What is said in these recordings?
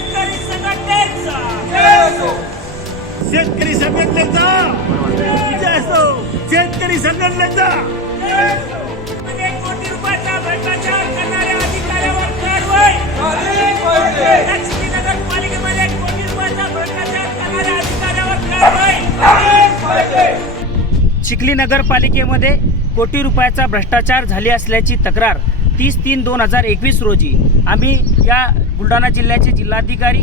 शेतकरी संघटनेचा. शेतकरी संघटनेचा. विजय असो शेतकरी संघटनेचा. मध्ये कोटी रुपयाचा भ्रष्टाचार करणाऱ्या अधिकाऱ्यावर कारवाई. लक्ष्मीनगर पालिकेमध्ये कोटी रुपयाचा भ्रष्टाचार करणाऱ्या अधिकाऱ्यावर कारवाई. चिखली नगरपालिकेमध्ये कोटी रुपयाचा भ्रष्टाचार झाले असल्याची तक्रार तीस तीन दोन हजार एकवीस रोजी. आम्ही या बुलढाणा जिल्ह्याचे जिल्हाधिकारी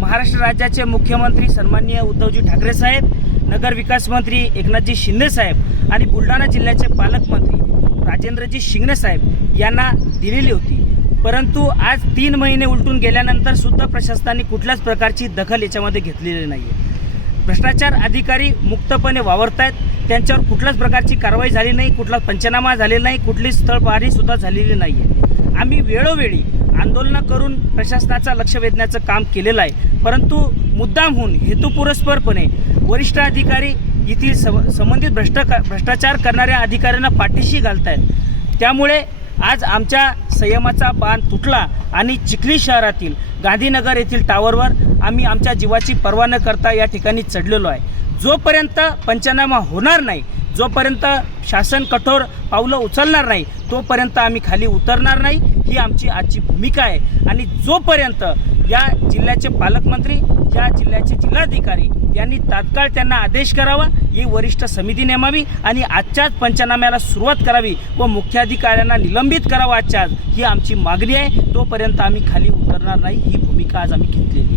महाराष्ट्र राज्याचे मुख्यमंत्री सन्माननीय उद्धवजी ठाकरे साहेब नगर विकास मंत्री एकनाथजी शिंदे साहेब आणि बुलढाणा जिल्ह्याचे पालकमंत्री राजेंद्रजी शिंगणे साहेब यांना दिलेली होती. परंतु आज तीन महिने उलटून गेल्यानंतर सुद्धा प्रशासनाने कुठल्याच प्रकारची दखल याच्यामध्ये घेतलेली नाही आहे भ्रष्टाचार अधिकारी मुक्तपणे वावरत आहेत त्यांच्यावर कुठल्याच प्रकारची कारवाई झाली नाही कुठला पंचनामा झालेला नाही कुठली स्थळ झालेली नाही आहे आम्ही वेळोवेळी आंदोलनं करून प्रशासनाचा लक्ष वेधण्याचं काम केलेलं आहे. परंतु मुद्दामहून हेतुपुरस्परपणे वरिष्ठ अधिकारी येथील सम संबंधित भ्रष्ट भ्रष्टाचार करणाऱ्या अधिकाऱ्यांना पाठीशी घालत आहेत त्यामुळे आज आमच्या संयमाचा बांध तुटला आणि चिखली शहरातील गांधीनगर येथील टावरवर आम्ही आमच्या जीवाची पर्वा न करता या ठिकाणी चढलेलो आहे. जोपर्यंत पंचनामा होणार नाही जोपर्यंत शासन कठोर पावलं उचलणार नाही तोपर्यंत आम्ही खाली उतरणार नाही ही आमची आजची भूमिका आहे. आणि जोपर्यंत या जिल्ह्याचे पालकमंत्री या जिल्ह्याचे जिल्हाधिकारी यांनी तात्काळ त्यांना आदेश करावा ही वरिष्ठ समिती नेमावी आणि आजच्याच पंचनाम्याला सुरुवात करावी व मुख्याधिकाऱ्यांना निलंबित करावं आजच्या आज ही आमची मागणी आहे. तोपर्यंत आम्ही खाली उतरणार नाही ही भूमिका आज आम्ही घेतलेली